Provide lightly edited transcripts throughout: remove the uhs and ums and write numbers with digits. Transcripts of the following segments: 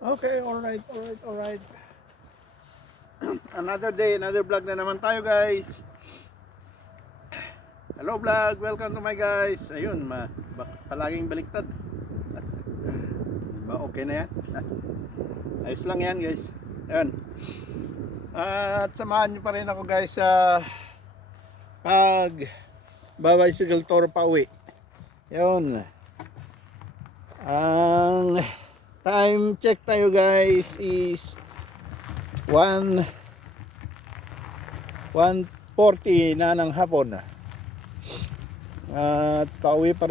Okay, alright, alright, alright. Another day, another vlog na naman tayo guys. Hello vlog, welcome to my guys. Ayun, palaging baliktad. Diba okay na yan? Ayos lang yan guys. Ayun. At samahan nyo pa rin ako guys sa pag bicycle tour pa uwi. Ayun. Ang time check tayo guys is 1:40 na ng hapon. At pauwi pa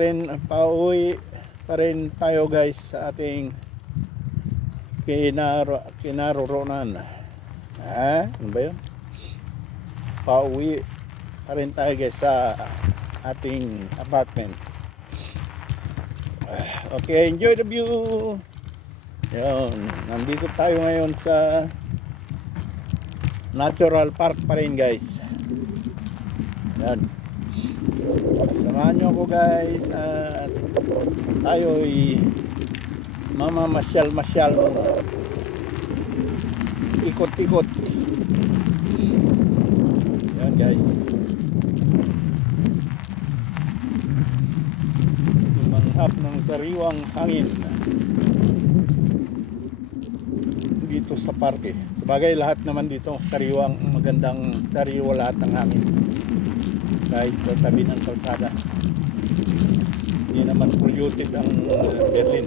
rin tayo guys sa ating kinaroroonan. Ano ba yun? Pauwi pa rin tayo guys sa ating apartment. Okay, enjoy the view. Yun, nandito tayo ngayon sa Natural Park pa rin guys. Yan. Samahan nyo ako guys at tayo'y mamamasyal-masyal muna. Ikot-ikot. Yan guys. Manghap ng sariwang hangin dito sa parke. Sabagay lahat naman dito sariwang, magandang sariwa lahat ng hangin kahit sa tabi ng kalsada. Hindi naman polluted ang Berlin.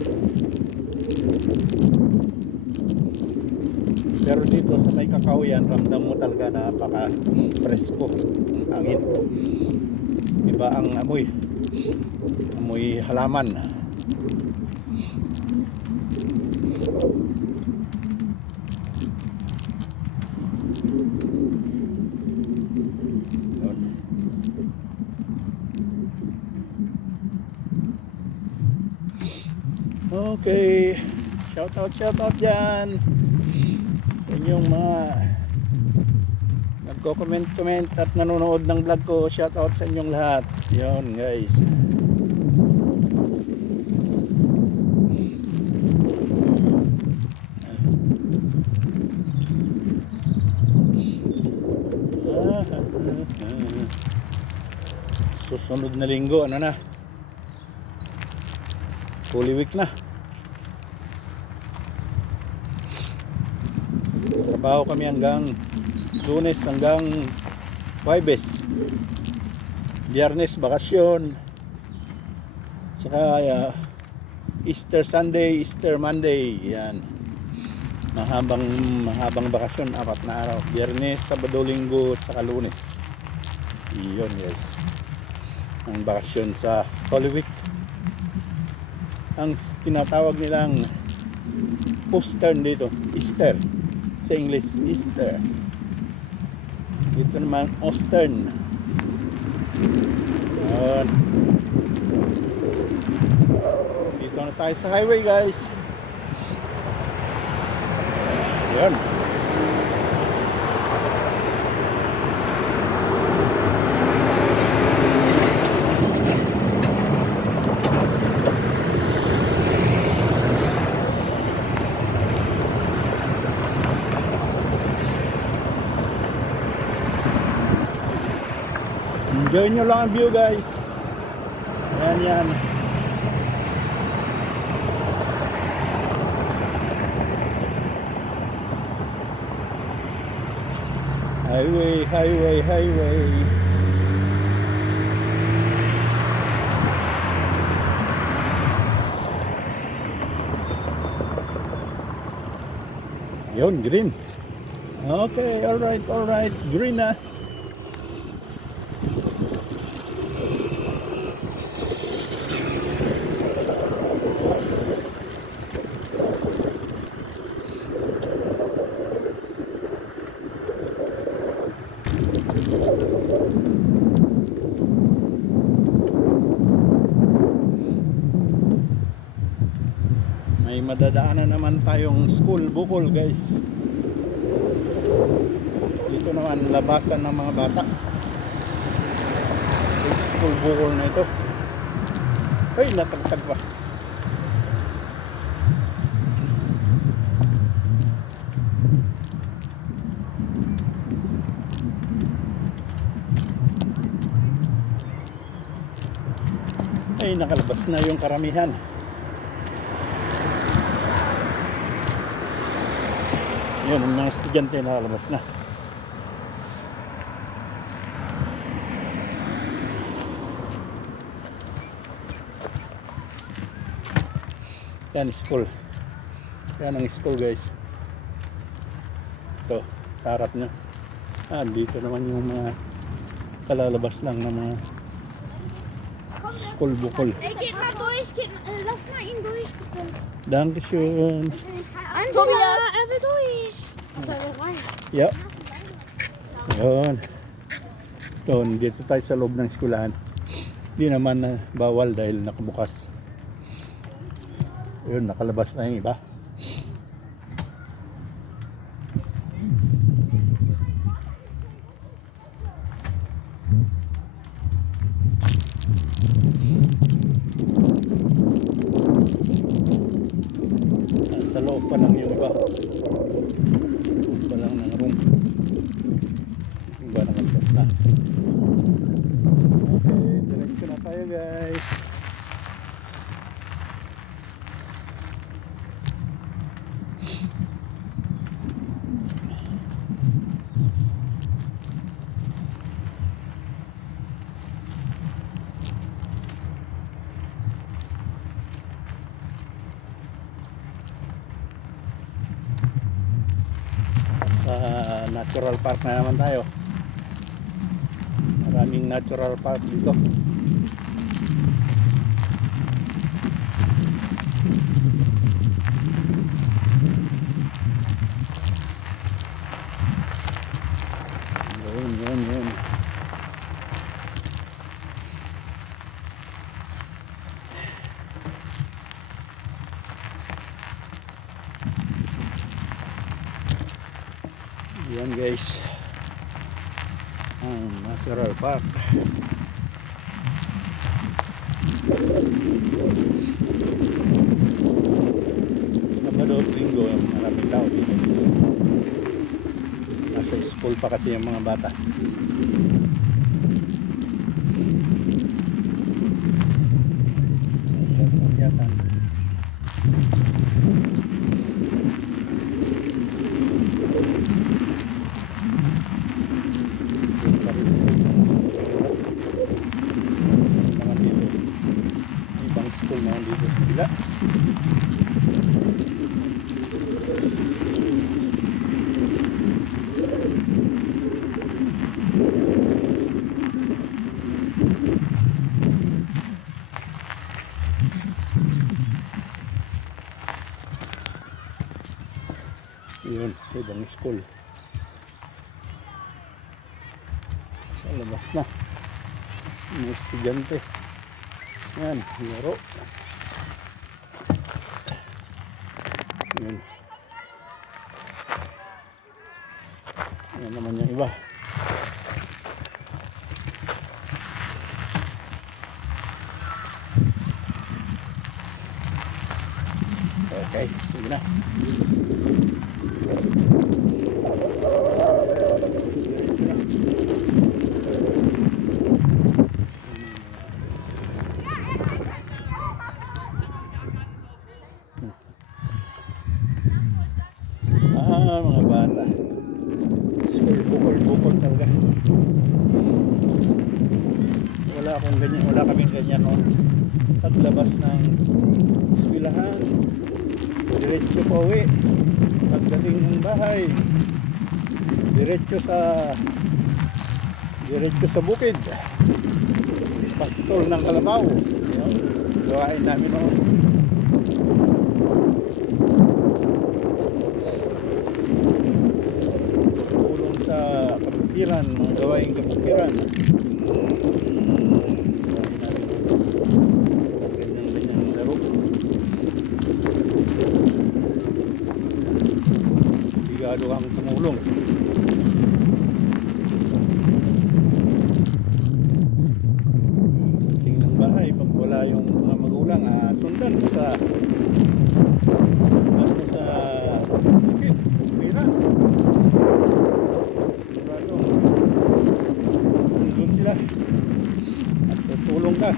Pero dito sa may Kakahuyan, ramdam mo talaga na napaka presko ang hangin. Iba ang amoy halaman. Okay, shout out dyan sa inyong mga nagko-comment at nanonood ng vlog ko. Shout out sa inyong lahat. Yun guys. Susunod na linggo, ano na? Holy Week na. Trabaho kami hanggang Lunes hanggang Huwebes. Biyernes bakasyon. Saka Easter Sunday, Easter Monday. Yan. Mahabang bakasyon, 4 na araw. Biyernes, Sabado, Linggo, saka Lunes. Iyon guys. Ang bakasyon sa Holy Week. Ang tinatawag nilang Ostern dito, Easter sa English, Easter. Dito naman Ostern. Yan. Dito na tayo sa highway guys. Yan. Enjoy nyo lang ang view guys. Yan. Highway. Yun, green. Okay, alright. Green na. May madadaanan naman tayong school bukol guys. Dito naman labasan ng mga bata. School bukol na ito. Ay, natagtag pa. ay nakalabas na yung karamihan. Yun, ang mga estudyante nakalabas na. Yan, school. Yan ang school, guys. Ito, sa harap nyo. Dito naman yung mga kalalabas lang ng mga school bukol. Ey, geht mal durch, lass mal ihn durch, bitte. Dankeschön. Angela, er will durch. Soll er rein? Yeah. Yun. Ito, dito tayo sa loob ng eskwelahan. Di naman bawal dahil nakabukas. Yun, nakalabas na yung iba. Sa loob pa lang yung iba. Loob pa lang ng room. Yung iba nakalabas na. Okay, diretso na tayo, guys. Sa natural park na naman tayo. Maraming natural park dito. Yun. Yan, guys, ang natural park. Sabado at Linggo maraming tao dito. Nasa school pa kasi yung mga bata. Yata. School na yan dito sa kabila. Yun, sa ibang school. Sa labas na mga estudyante. Yan, laro. Yan. Yan naman yung iba. Okay, sige na. Mga bata. School bukol talaga. Wala kaming ganyan no. Paglabas ng eskwelahan, diretso pa uwi. Pagdating ng bahay, diretso sa bukid. Pastol ng kalabaw. Gawain namin noon. Kabukiran, mga gawaing kabukiran. Ganyan laro. Bigado kang tumulong. Pagdating ng bahay, pag wala yung mga magulang, sundan mo sa bukid, kabukiran. Doon sila at tutulong ka.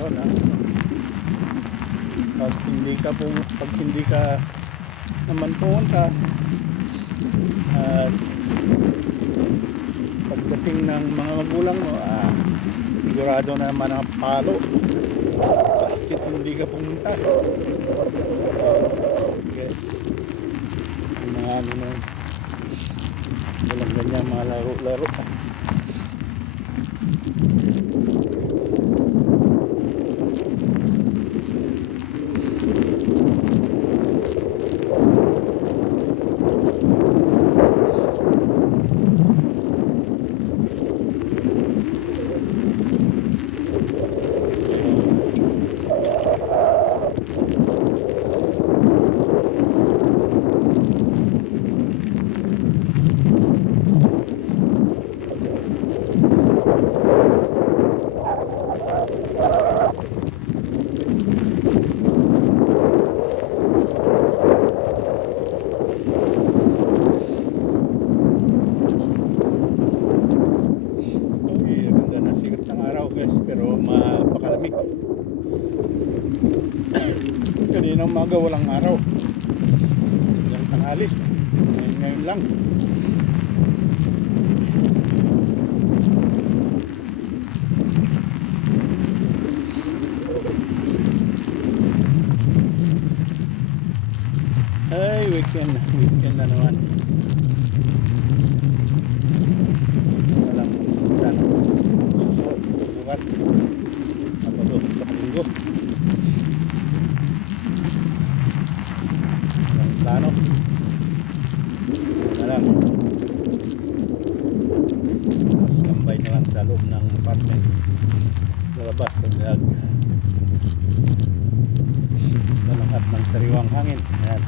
Yun, Pag hindi ka naman pumunta at pagdating ng mga magulang mo, sigurado na naman ang palo bakit hindi ka pumunta. Guys, yung mga ano na yun, walang ganyan mga laro-laro. Pero mapakalamig. Kanina umaga walang araw. Yung tanghali. Ngayon lang. Ay, weekend na naman. Walang sana. Bukas Sabado sa Linggo ang plano na lang standby na lang sa loob ng apartment sa labas sa lag lahat ng sariwang hangin. Ayan,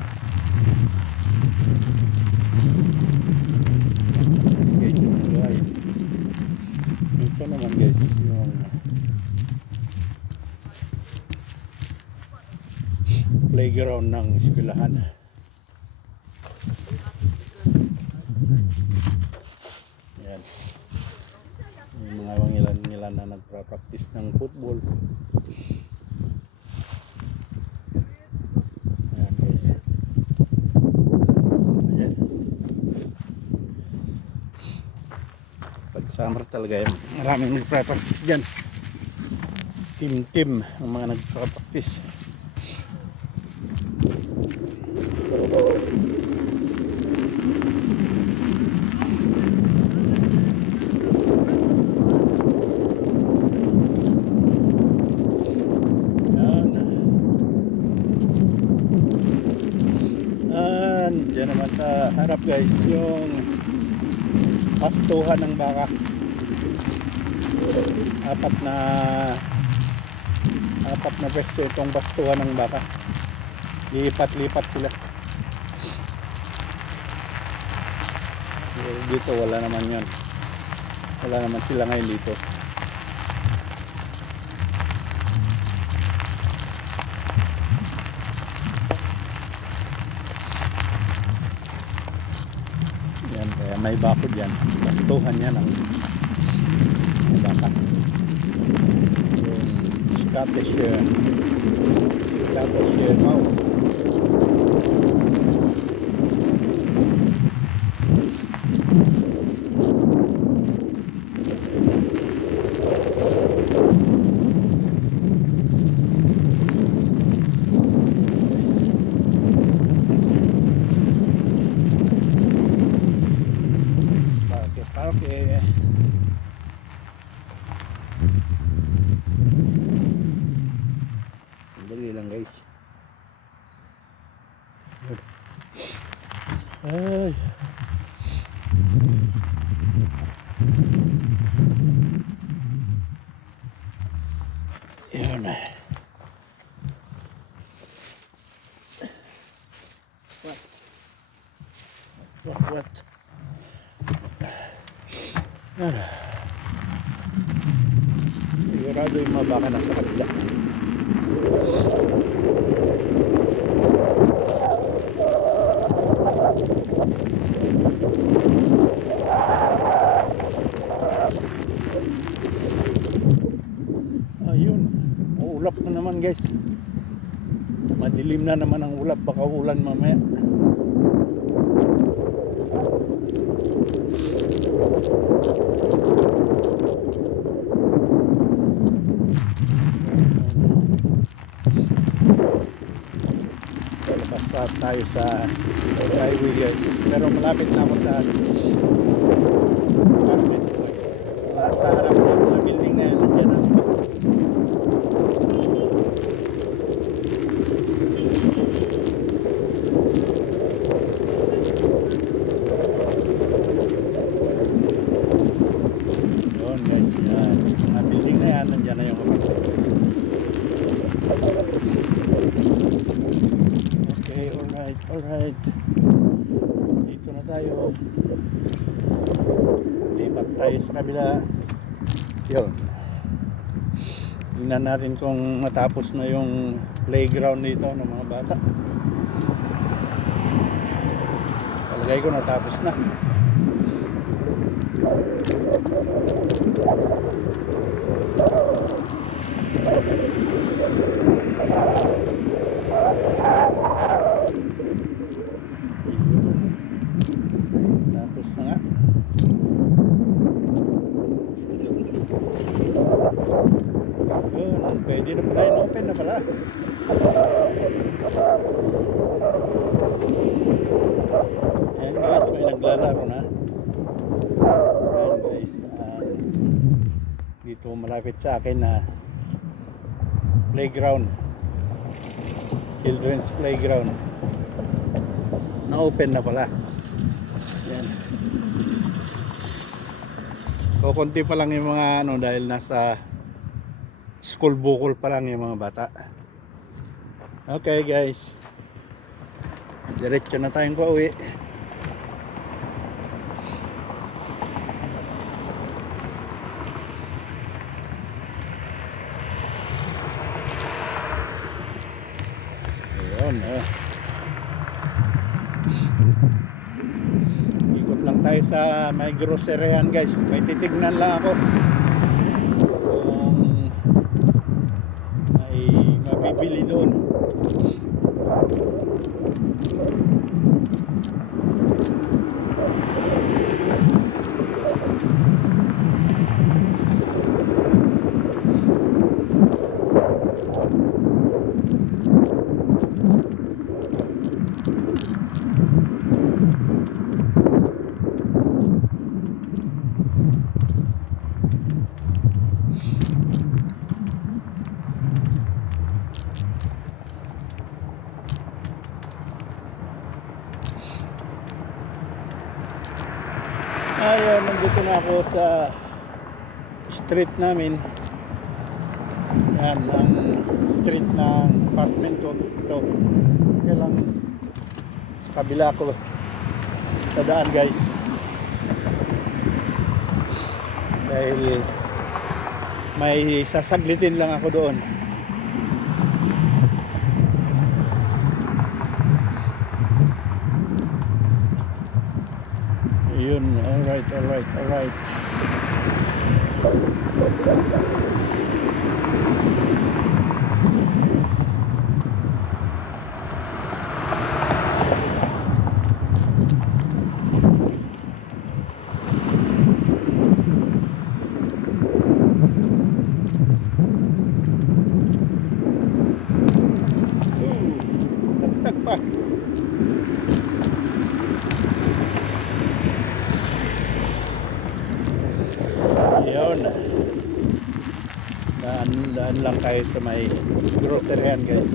schedule ay ito naman guys yung playground ng eskwelahan. Ayan, yung mga wangilan nila na nagpa-practice ng football. Ayan guys, ayan, pag summer talaga yan maraming nagpa-practice dyan, team ang mga nagpa-practice. Diyan naman sa harap guys yung pastuhan ng baka. Apat na beses itong pastuhan ng baka. Lipat-lipat sila. Dito wala naman yun. Wala naman sila ngayon dito. Yan, kaya may bakod yan. Pastuhan yan ang baka. Yung Scottish cow. Okay. Dali lang guys. Ay. Yun. What? Sigurado yung mga baka nasa kabila. Ayun, uulap na naman guys. Madilim na naman ang ulap, baka ulan mamaya. Labas tayo sa highway guys. Pero malapit na ako sa apartment ko guys. Nasa harap na mga building na yan. Nandiyan na. Yun guys, yan. Mga building na yan. Nandiyan na yung apartment. Okay, alright. Dito na tayo. Lipat tayo sa kabila. Yun. Tingnan natin kung matapos na yung playground dito ng mga bata. Palagay ko natapos na. Tapos na nga. Yun, pwede na pala, in-open na pala. Ayan guys, may naglalaro na. Ayan guys, dito malapit sa akin na playground, children's playground, na-open na pala. Ayan. So konti pa lang yung mga ano, dahil nasa school bukol pa lang yung mga bata. Okay guys, diretso na tayong pauwi. Ayun, ikot lang tayo sa may groceryan guys. May titignan lang ako kung may mabibili doon. Ayun, nandito na ako sa street namin. Yan, ang street ng apartment ko. Ito. Kaya lang sa kabila ko sa daan guys. Dahil may sasaglitin lang ako doon. Yun, alright. Tagtag pa. Yun. Daan lang tayo sa may groceryan guys.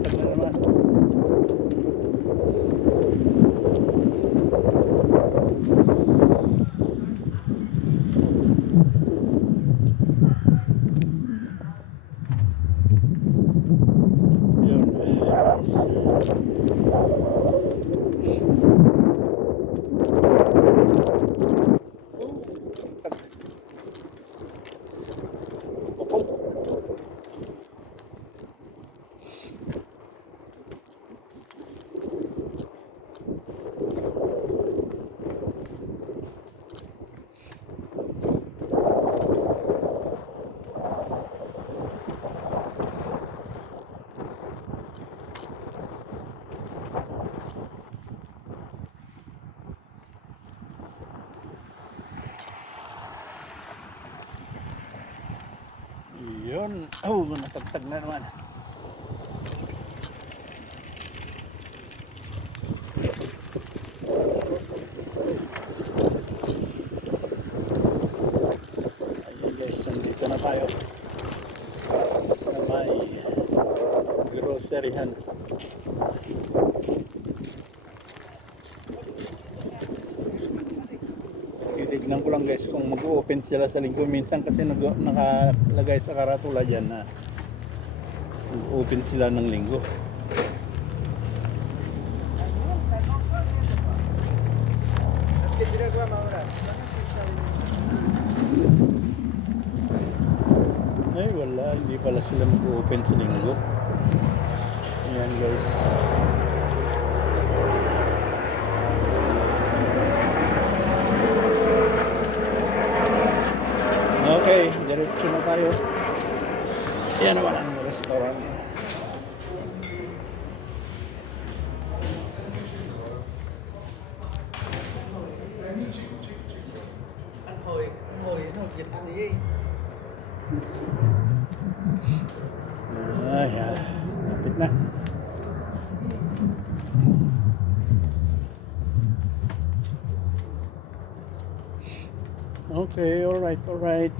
Tagtag na naman. Yun guys. Yun. Oh, natagtag na naman. Ayun guys, nandito na tayo sa may groceryhan. Titignan ko lang guys kung mag-open sila sa linggo. Minsan kasi nakalagay sa karatula dyan na mag-open sila ng linggo. Ay wala, hindi pala sila mag-open sa linggo. Ayan guys. Okay, diretso na tayo. Yan naman ang restaurant. Ay, lapit na. Okay, alright, alright.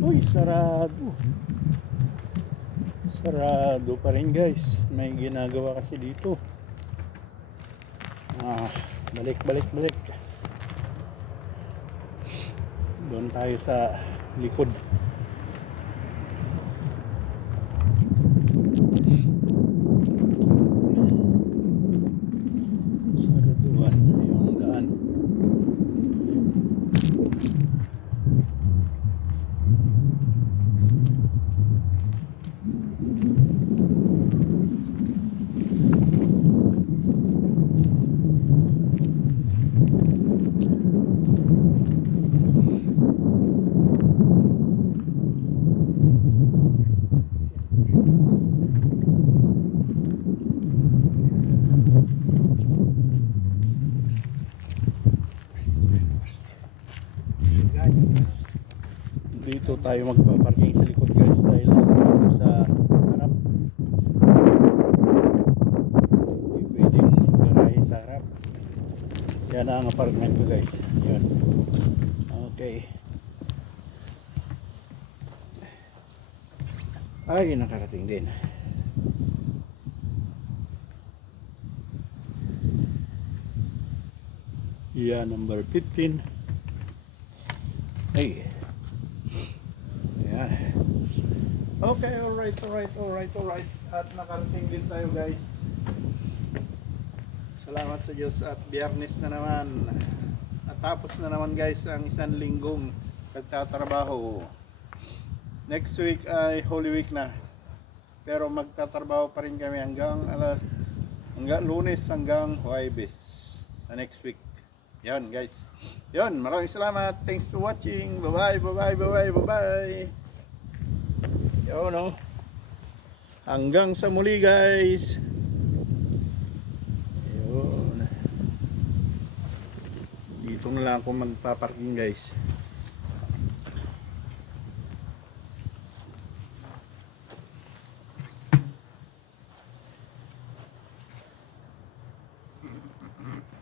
Uy, sarado. Sarado pa rin guys. May ginagawa kasi dito. Balik. Doon tayo sa likod. Saraduan yung daan. Dito tayo magpaparking sa likod guys dahil sarado sa harap. Hindi pwedeng maggarahe sa harap. Yan ang apartment ko guys. Yun. Okay. Ay, nakarating din. Yan, number 15. Hey. Yan. Okay, alright. At nakarating din tayo guys. Salamat sa Diyos at Biyernes na naman. At tapos na naman guys ang isang linggong pagtatrabaho. Next week ay Holy Week na. Pero magtatrabaho pa rin kami hanggang Lunes hanggang Huwebes sa next week. Yan guys. Yan, maraming salamat. Thanks for watching. Bye bye. Yo no. Hanggang sa muli guys. Yun. Dito na lang ako magpaparking guys.